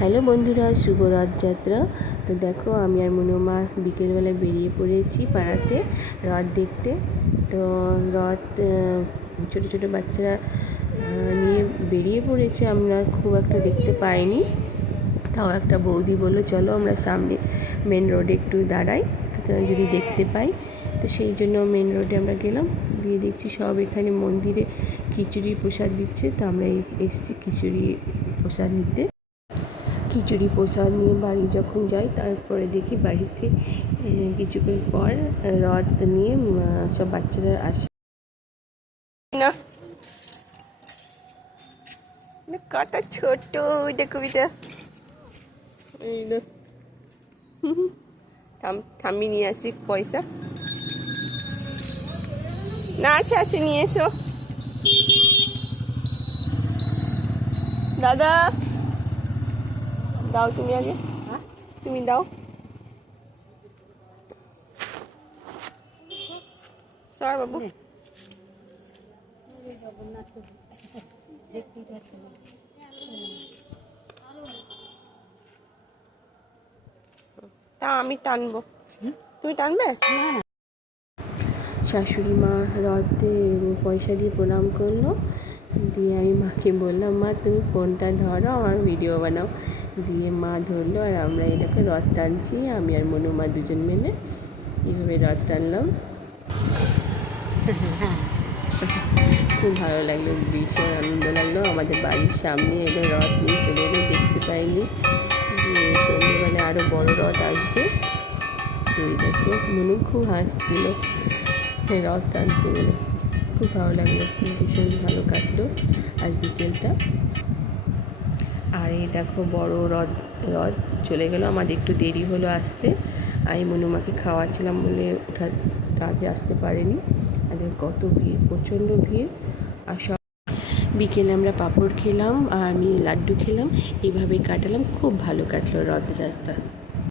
Hello বন্ধুরা, শুভ রথযাত্রা। তো দেখো, আমি আর মনোমা বিকেলবেলায় বেরিয়ে পড়েছি পাড়াতে রথ দেখতে। তো রথ ছোটো ছোটো বাচ্চারা নিয়ে বেরিয়ে পড়েছে। আমরা খুব একটা দেখতে পাইনি, তাও একটা বৌদি বললো চলো আমরা সামনে মেন রোডে একটু দাঁড়াই, তো যদি দেখতে পাই। তো সেই জন্য মেন রোডে আমরা গেলাম, দিয়ে দেখছি সব এখানে মন্দিরে খিচুড়ি প্রসাদ দিচ্ছে। তো আমরা এসেছি খিচুড়ি প্রসাদ নিতে। খিচুড়ি প্রসাদ নিয়ে বাড়ি যখন যাই, তারপরে দেখি বাড়িতে কিছুক্ষণ পর রথ নিয়ে সব বাচ্চারা আসে না। কত ছোট দেখো এটা, থামি নিয়ে আসি পয়সা না, আছে আছে নিয়ে এসো দাদা। দাও তুমি আগে, তুমি দাও। সর বাবু, তা আমি টানবো, তুমি টানবে? শাশুড়ি মা রথে পয়সা দিয়ে প্রণাম করলো, দিয়ে আমি মাকে বললাম মা তুমি ফোনটা ধরো, আমার ভিডিও বানাও। দিয়ে মা ধরলো, আর আমরা এটাকে রথ টানছি, আমি আর মনোমা দুজন মিলে এইভাবে রথ টানলাম। খুব ভালো লাগলো, ভীষণ আনন্দ লাগলো। আমাদের বাড়ির সামনে এলো রথ নিয়ে চলে এলো, দেখতে পাইনি। সন্ধ্যেবেলা আরও বড় রথ আসবে। তো এই দেখো মনু খুব হাসছিল রথ টানছে বলে, খুব ভালো লাগলো, ভীষণ ভালো কাটলো আজ বিকেলটা। আর এই দেখো বড় রথ রথ চলে গেল, আমাদের একটু দেরি হলো আসতে। আমি মনুমাকে খাওয়াচ্ছিলাম বলে ওঠা কাজে আসতে পারেনি। আর কত ভিড়, প্রচণ্ড ভিড়। আর সব বিকেলে আমরা পাঁপড় খেলাম আর আমি লাড্ডু খেলাম, এইভাবেই কাটালাম। খুব ভালো কাটলো রথযাত্রা।